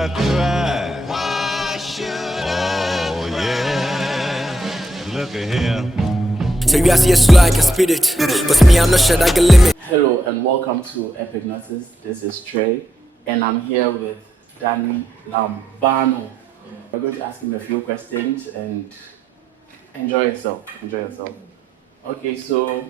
I cry? Why should I cry? Yeah, look at here. So you see slow like a spirit, but me I'm not sure I can limit. Hello and welcome to Epic Notice. This is Trey and I'm here with Dani Lambano. We're going to ask him a few questions and enjoy yourself. Okay, so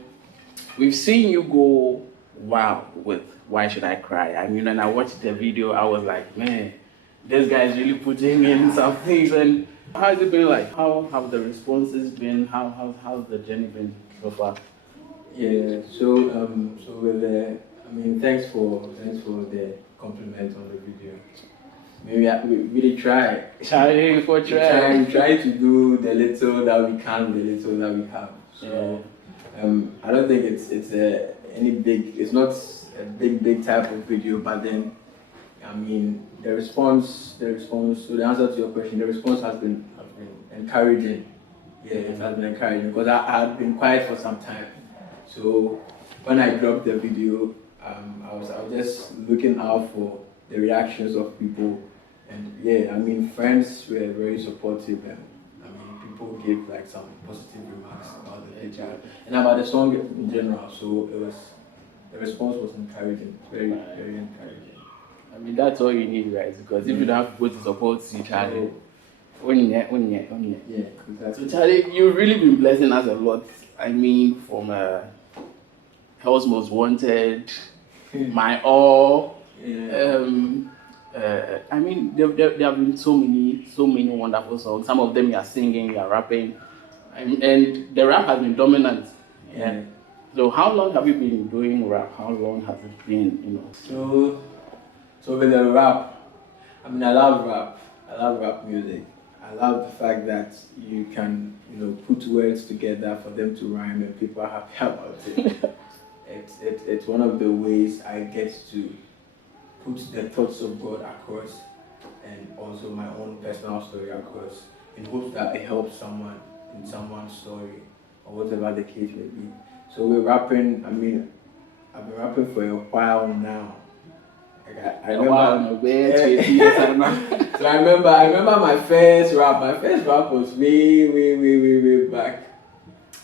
we've seen you go wild with Why Should I Cry? I mean, when I watched the video, I was like, man, this guy's really putting in some things. And how has it been like? How have the responses been? How's the journey been so far? Yeah, so with the, thanks for the compliment on the video. We really try. We try to do the little that we can, the little that we have. So I don't think it's it's not a big type of video, but then the response. So the answer to your question, the response has been encouraging. Yeah, it has been encouraging because I had been quiet for some time. So when I dropped the video, I was just looking out for the reactions of people, and friends were very supportive, and people gave like some positive remarks about the picture and about the song in general. So the response was encouraging, very encouraging. That's all you need, right? Because if you don't have people to support you, Charlie, Yeah, So Charlie, you've really been blessing us a lot. From Hell's Most Wanted, My All. Yeah. There have been so many wonderful songs. Some of them you are singing, you are rapping, and the rap has been dominant. Yeah. So how long have you been doing rap? How long has it been? So with the rap, I love rap. I love rap music. I love the fact that you can, put words together for them to rhyme and people are happy about it. It's one of the ways I get to put the thoughts of God across and also my own personal story across in hopes that it helps someone in someone's story or whatever the case may be. So we're rapping, I've been rapping for a while now. I remember my first rap. My first rap was way back.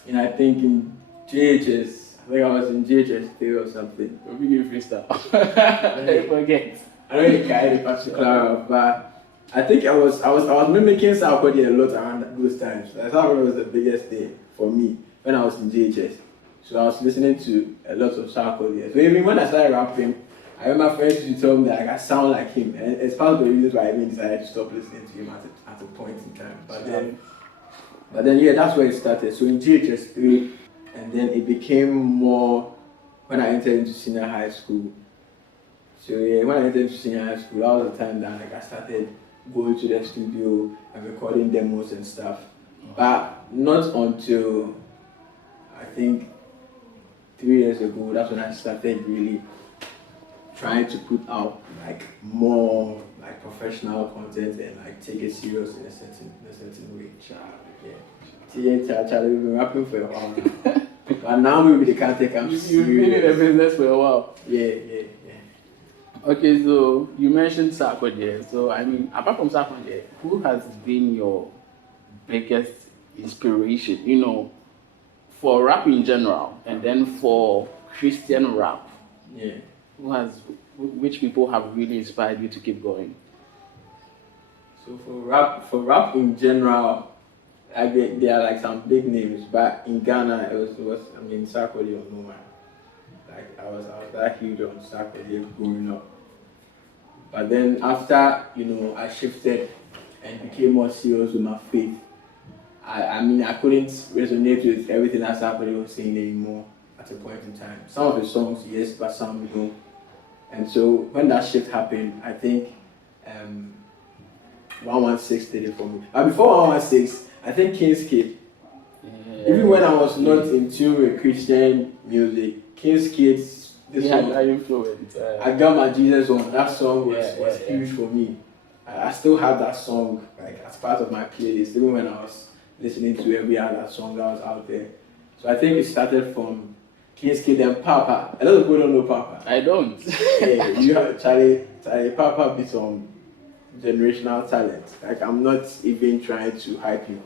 And I think in GHS. I think I was in GHS 3 or something. We give freestyle. I forget. I don't even carry the particular rap, but I think I was mimicking Sarkodie a lot around those times. Sarkodie was the biggest thing for me when I was in GHS. So I was listening to a lot of Sarkodie. So even when I started rapping, I remember friends used to tell me that I sound like him, and it's part of the reasons why I decided to stop listening to him at a point in time. But then that's where it started. So in GHS 3, and then it became more when I entered into senior high school. So when I entered into senior high school, that was the time that I started going to the studio and recording demos and stuff. But not until I think 3 years ago, that's when I started really trying to put out more professional content and take it serious in a certain way. Charlie, we've been rapping for a while now. But now maybe they can't take us serious. You've been in the business for a while. Yeah. Okay, so you mentioned Sarkodie. So apart from Sarkodie, who has been your biggest inspiration? For rap in general, and then for Christian rap. Yeah. Which people have really inspired you to keep going? So for rap in general, there are some big names, but in Ghana it was Sarkodie or no man. I was that huge on Sarkodie growing up. But then after I shifted and became more serious with my faith, I couldn't resonate with everything that Sarkodie was saying anymore at a point in time. Some of the songs, yes, but some no. And so when that shift happened, I think 116 did it for me. But before 116, I think King's Kid. Yeah. Even when I was not in tune with Christian music, King's Kid's song, I got my Jesus on. That song was huge for me. I still have that song as part of my playlist, even when I was listening to every other song that was out there. So I think it started from King's Kid and Papa. A lot of people don't know Papa. I don't. Yeah, you have Charlie Papa beats on generational talent. Like I'm not even trying to hype him.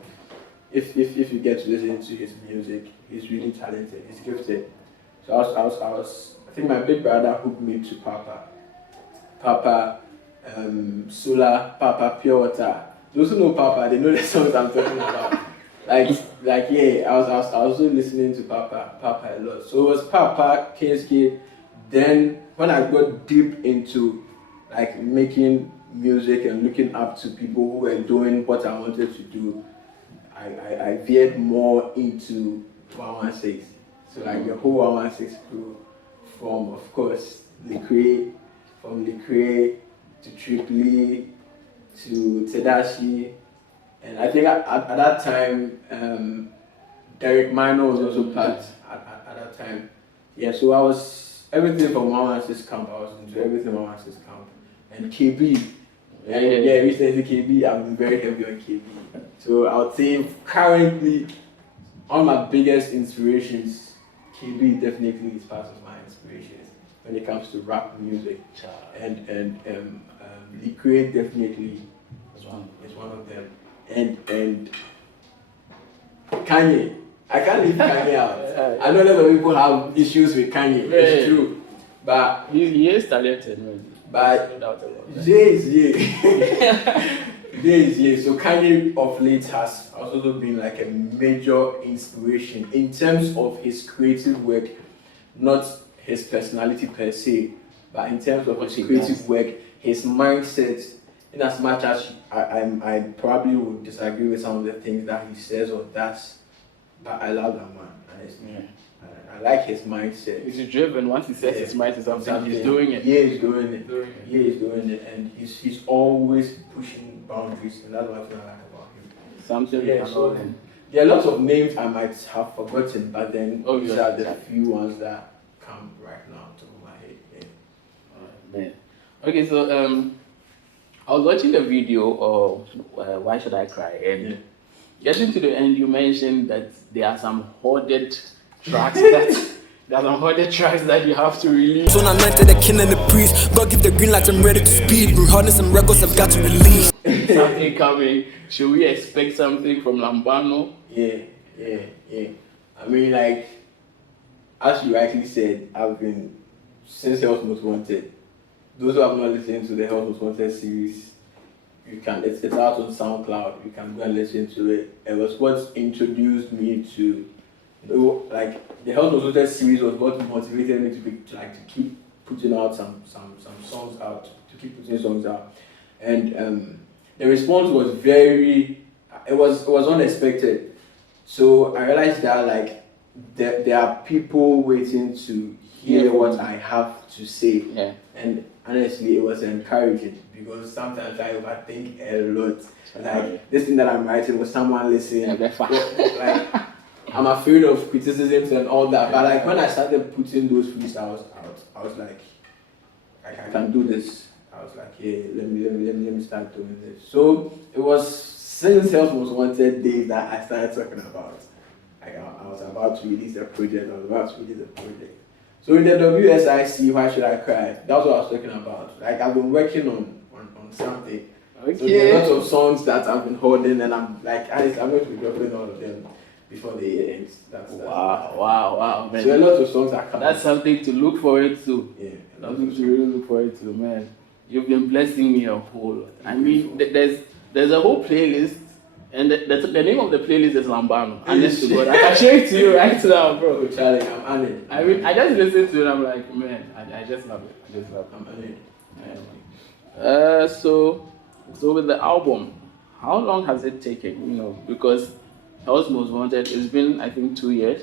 If you get to listen to his music, he's really talented. He's gifted. So I think my big brother hooked me to Papa, Solar, Papa, Pure Water. Those who know Papa, they know the songs I'm talking about. Yeah, I was also listening to Papa a lot. So it was Papa, KSK. Then when I got deep into like making music and looking up to people who were doing what I wanted to do, I veered more into 116. So like the whole 116 crew, from of course Lecrae, to Triple to Tedashii, and I think at that time Derek Minor was also part at that time. Yeah, so I was everything from 116 camp. I was into everything 116 camp, and KB. Yeah, recently KB. I've been very heavy on KB. So I would say currently, one of my biggest inspirations, KB definitely is part of my inspirations when it comes to rap music, and Lecrae definitely is one of them, and Kanye. I can't leave Kanye out. I know a lot of people have issues with Kanye. It's true, but he is talented, man. But Jay is Jay. So Kanye of late has also been like a major inspiration in terms of his creative work, not his personality per se, but in terms of his creative work, his mindset. In as much as I probably would disagree with some of the things that he says or does, but I love that man. Honestly. I like his mindset. He's driven. Once he sets his mind to something, he's doing it. He is doing it, and he's always pushing boundaries, and that's what I like about him. Something. So there are lots of names I might have forgotten, but then these are the few ones that come right now to my head. Yeah. Man. Okay, so I was watching the video of Why Should I Cry, and getting to the end, you mentioned that there are some hoarded tracks that you have to release. So I'm to the king and the priest. God give the green light, I'm ready to speed. Bring hardness and records I've got to release. Something coming. Should we expect something from Lambano? Yeah. I mean, like, as you rightly said, I've been, since Health Most Wanted. Those who have not listened to the Health Most Wanted series, it's out on SoundCloud. You can go and listen to it. It was what introduced me to, like, the Health Most Wanted series was what motivated me to keep putting out some songs out, to keep putting songs out. And the response was it was unexpected. So I realized that like there are people waiting to hear what I have to say. Yeah. And honestly, it was encouraging because sometimes I overthink a lot. Like this thing that I'm writing, was someone listening? Like I'm afraid of criticisms and all that. But like when I started putting those freestyles out, I was like I can do this. I was like, yeah, let me start doing this. So it was since Health Most Wanted days that I started talking about. Like I was about to release the project. So in the WSIC, Why Should I Cry? That's what I was talking about. Like I've been working on something. Okay. So there are lots of songs that I've been holding, and I'm like, I'm going to be dropping all of them before the year ends. Wow, man. So a lot of songs are coming. That's something to look forward to. Yeah. Something to really look forward to, man. You've been blessing me a whole lot. I mean, there's a whole playlist, and the name of the playlist is Lambano. Honest to God, I can show it to you right now, bro. Charlie, I'm honored. I mean, I just listened to it. I'm like, man, I just love it. I'm honored. So with the album, how long has it taken? You know, because Health Most Wanted, it's been I think 2 years.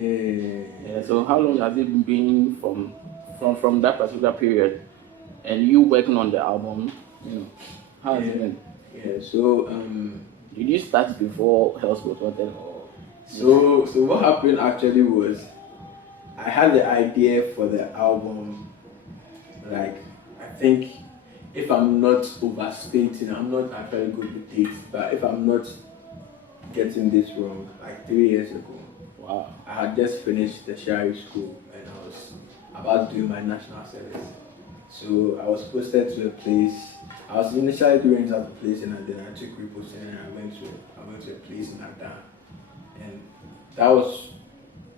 Yeah. So how long has it been from that particular period? And you working on the album, you know, how has it been? Yeah, so Did you start before Health Most Wanted? So what happened actually was I had the idea for the album, like I think if I'm not overstating, I'm not actually good with dates, but if I'm not getting this wrong, like 3 years ago, Wow. I had just finished the Shari school and I was about to do my national service. So I was posted to a place. I was initially doing it at a place, and then I took reposting, and I went to a place in Accra, and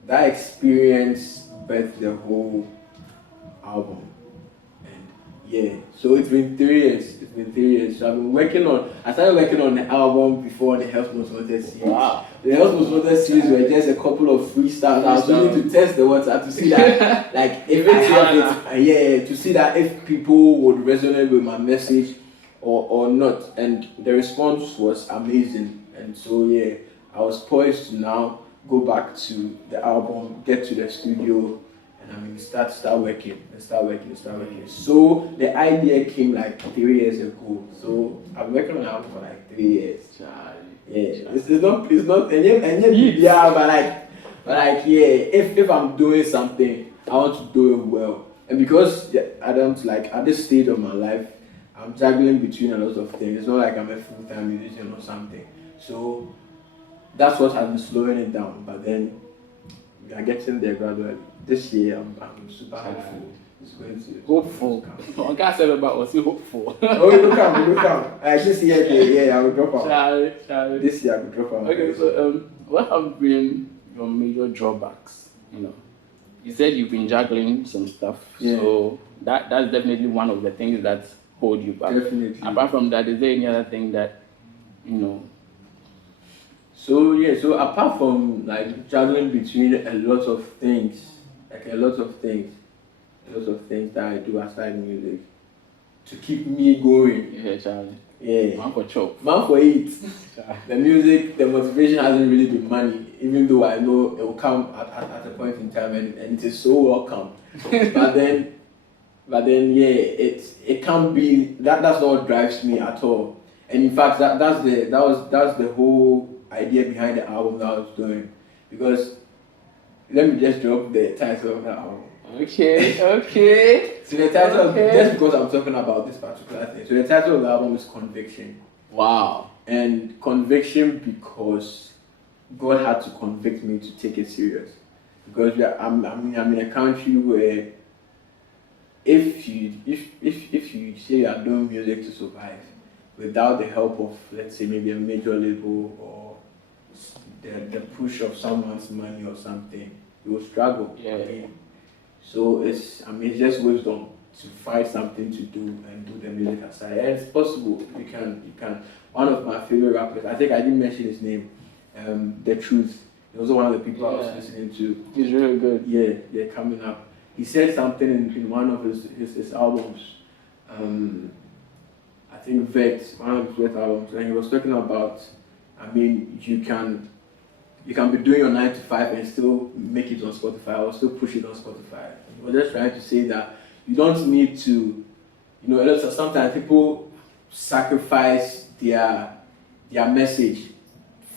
that experience birthed the whole album. And yeah, so it's been 3 years. So I started working on the album before the Health Most Wanted series. Wow. The Health Most Wanted series were just a couple of freestyles. I was willing to test the water to see that, like, if I have it, to see that if people would resonate with my message or not. And the response was amazing. And so yeah, I was poised to now go back to the album, get to the studio, and start working. So the idea came like 3 years ago. So I've been working on the album for like 3 years. It's not yeah, but like yeah, if I'm doing something, I want to do it well. And because I don't like at this stage of my life, I'm juggling between a lot of things. It's not like I'm a full-time musician or something. So that's what has been slowing it down. But then we are getting there gradually. This year, I'm super hopeful. It's going to Hopeful. I can't say about was he hopeful. Oh, look out. This year, I will drop out. Shall This year, I will drop out. Okay, so what have been your major drawbacks? You said you've been juggling some stuff. Yeah. So that's definitely one of the things that hold you back. Definitely. Apart from that, is there any other thing that So yeah, so apart from like juggling between a lot of things that I do aside music to keep me going. Yeah, Charlie. Yeah. Man for chop. Man for it. The music, the motivation hasn't really been money, even though I know it will come at a point in time, and it is so welcome. but then yeah, it can't be that's not what drives me at all. And in fact, that's the whole idea behind the album that I was doing. Because let me just drop the title of the album. Okay. So the title, just because I'm talking about this particular thing. So the title of the album is Conviction. Wow. And conviction because God had to convict me to take it serious. Because I'm in a country where if you say you are doing music to survive without the help of, let's say, maybe a major label or the push of someone's money or something, you will struggle. Yeah. So it's just wisdom to find something to do and do the music aside. And it's possible. You can. One of my favorite rappers, I think I didn't mention his name, The Truth. He was one of the people I was listening to. He's really good. Yeah, coming up. He said something in one of his albums. I think one of his Vet albums, and he was talking about, you can be doing your 9 to 5 and still make it on Spotify or still push it on Spotify. He was just trying to say that you don't need to, sometimes people sacrifice their message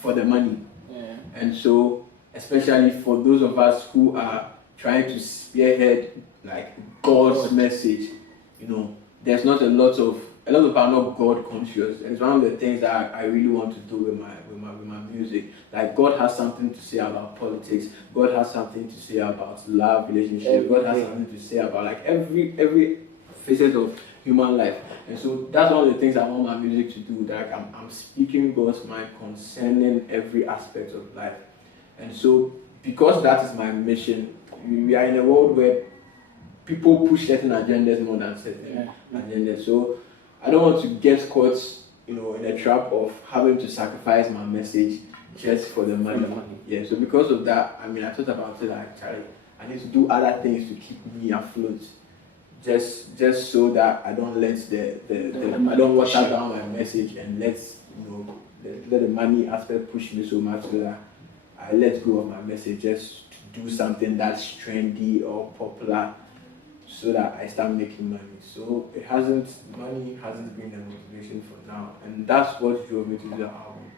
for the money. Yeah. And so, especially for those of us who are trying to spearhead like God's message, there's not a lot of people are not God conscious, and it's one of the things that I really want to do with my music. Like, God has something to say about politics. God has something to say about love, relationships. God has something to say about like every facet of human life. And so that's one of the things I want my music to do. That I'm speaking God's mind concerning every aspect of life. And so because that is my mission, we are in a world where people push certain agendas more than certain agendas. So I don't want to get caught, in a trap of having to sacrifice my message just for the money. Yeah. So because of that, I thought about it like, Charlie, I need to do other things to keep me afloat, just so that I don't let I don't water down my message and let the money aspect push me so much that I let go of my message just to do something that's trendy or popular, so that I start making money. So money hasn't been the motivation for now, and that's what drove me to do the album.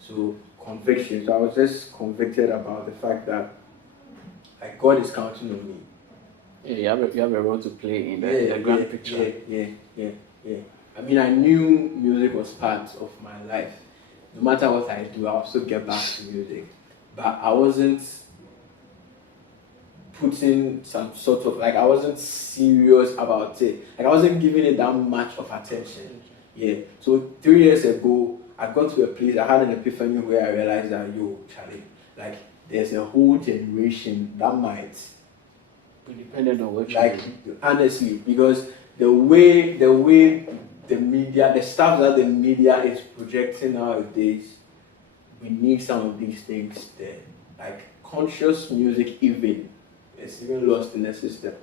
So conviction. So I was just convicted about the fact that like God is counting on me. Yeah, you have a role to play in the grand picture. Yeah. I knew music was part of my life. No matter what I do, I'll still get back to music. But I wasn't putting some sort of, like, I wasn't serious about it. Like, I wasn't giving it that much of attention. Yeah. So 3 years ago, I got to a place, I had an epiphany where I realized that, yo, Charlie, like, there's a whole generation that might be dependent on what you like, do. honestly, because the way the media, the stuff that the media is projecting nowadays, we need some of these things there. Like, conscious music even, it's even lost in the system.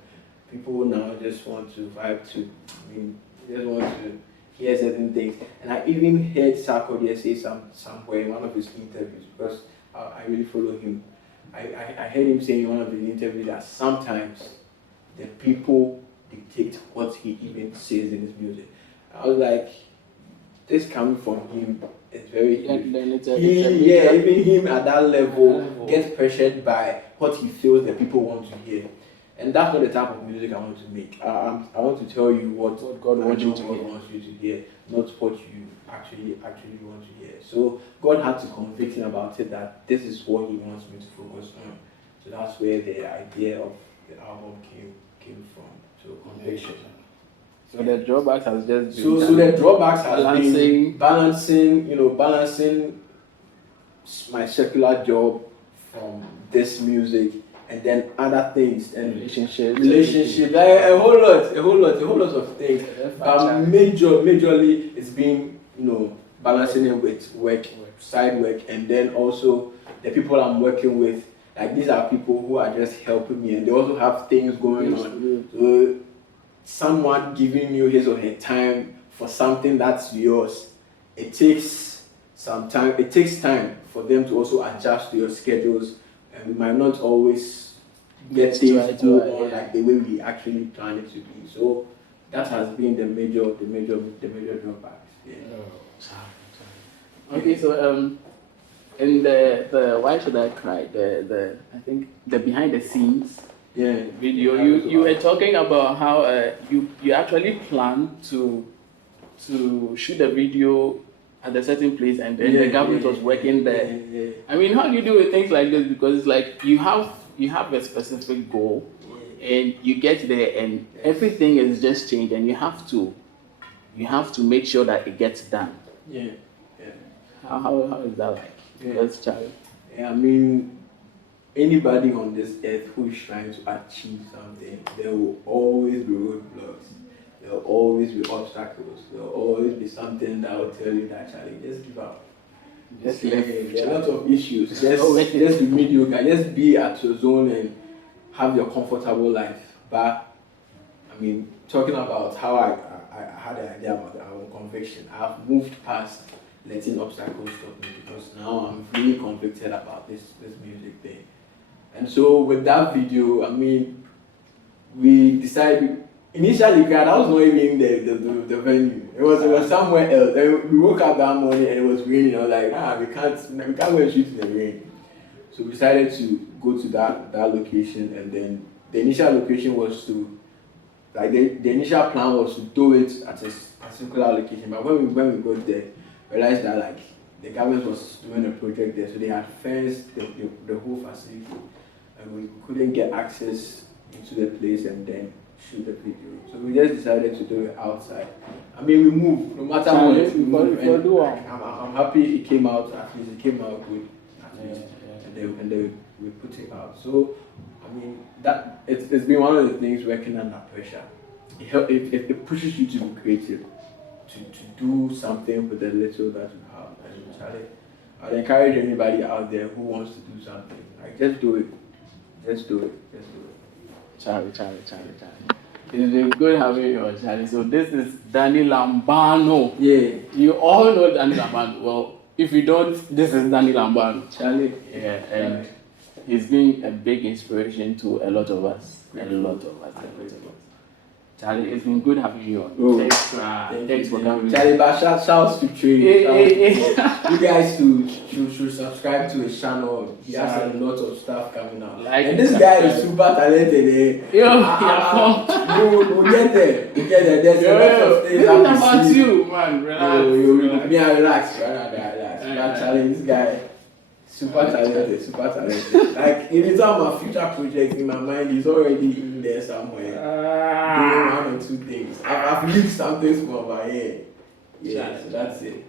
People now just want to vibe to, I mean, they just want to hear certain things. And I even heard Sarkodie say somewhere in one of his interviews, because I really follow him. I heard him saying in one of his interviews that sometimes the people dictate what he even says in his music. I was like, this coming from him is very even him at that level gets pressured by what he feels that people want to hear. And that's not the type of music I want to make. I want to tell you what God wants you to hear, not what you actually want to hear. So God had to convict him about it, that this is what he wants me to focus on. So that's where the idea of the album came from. So conviction. So the drawbacks has just been so the drawbacks has been balancing my secular job from this music, and then other things, and relationship, like a whole lot of things. But majorly it's been, balancing it with work, side work, and then also the people I'm working with. Like, these are people who are just helping me, and they also have things going on. So someone giving you his or her time for something that's yours, it takes some time. It takes time for them to also adjust to your schedules, and we might not always get things go on like the way we actually plan it to be. So that has been the major drawbacks. Yeah. Okay, so in the Why Should I Cry, I think the behind the scenes video, you were talking about how you actually plan to shoot the video at a certain place, and then the government was working there. I mean, how do you do with things like this? Because it's like you have a specific goal, and you get there, and everything is just changed, and you have to make sure that it gets done. How is that like? Yes, Charlie. I mean, anybody on this earth who is trying to achieve something, there will always be roadblocks. There will always be obstacles. There will always be something that will tell you that, Charlie, just give up. There are a lot of issues. Just be mediocre. Just be at your zone and have your comfortable life. But I mean, talking about how I had an idea about our conviction, I've moved past letting obstacles stop me, because now I'm really convicted about this music thing. And so with that video, I mean, we decided initially that was not even the venue. It was somewhere else. And we woke up that morning and it was raining. I was like, we can't go and shoot in the rain. So we decided to go to that location, and then the initial location was to, like, the initial plan was to do it at a particular location. But when we got there, realized that, like, the government was doing a project there, so they had fenced the whole facility, and we couldn't get access into the place and then shoot the video. So we just decided to do it outside. I mean, we moved, no matter what. I'm happy it came out. At least it came out good. At least, and then we put it out. So I mean, that it's been one of the things working under pressure. It pushes you to be creative, to do something with the little that you have. And I'd encourage anybody out there who wants to do something, like, just do it. Just do it. Charlie. It's been good having you on, Charlie. So this is Dani Lambano. Yeah. You all know Dani Lambano. Well, if you don't, this is Dani Lambano. Charlie. Yeah, and he's been a big inspiration to a lot of us. Charlie, it's been good having you on. Oh. Thanks for coming. Charlie, but shouts to Trey. You guys should subscribe to his channel. He has a lot of stuff coming out. And this guy is super talented. We'll get there. There's a lot of things about you, man. Relax. Relax. But Charlie, this guy is Super talented, super talented. Like in terms of future projects in my mind, he's already in there somewhere. Doing one or two things. I've leaked something small, but yeah. Yeah, so that's it.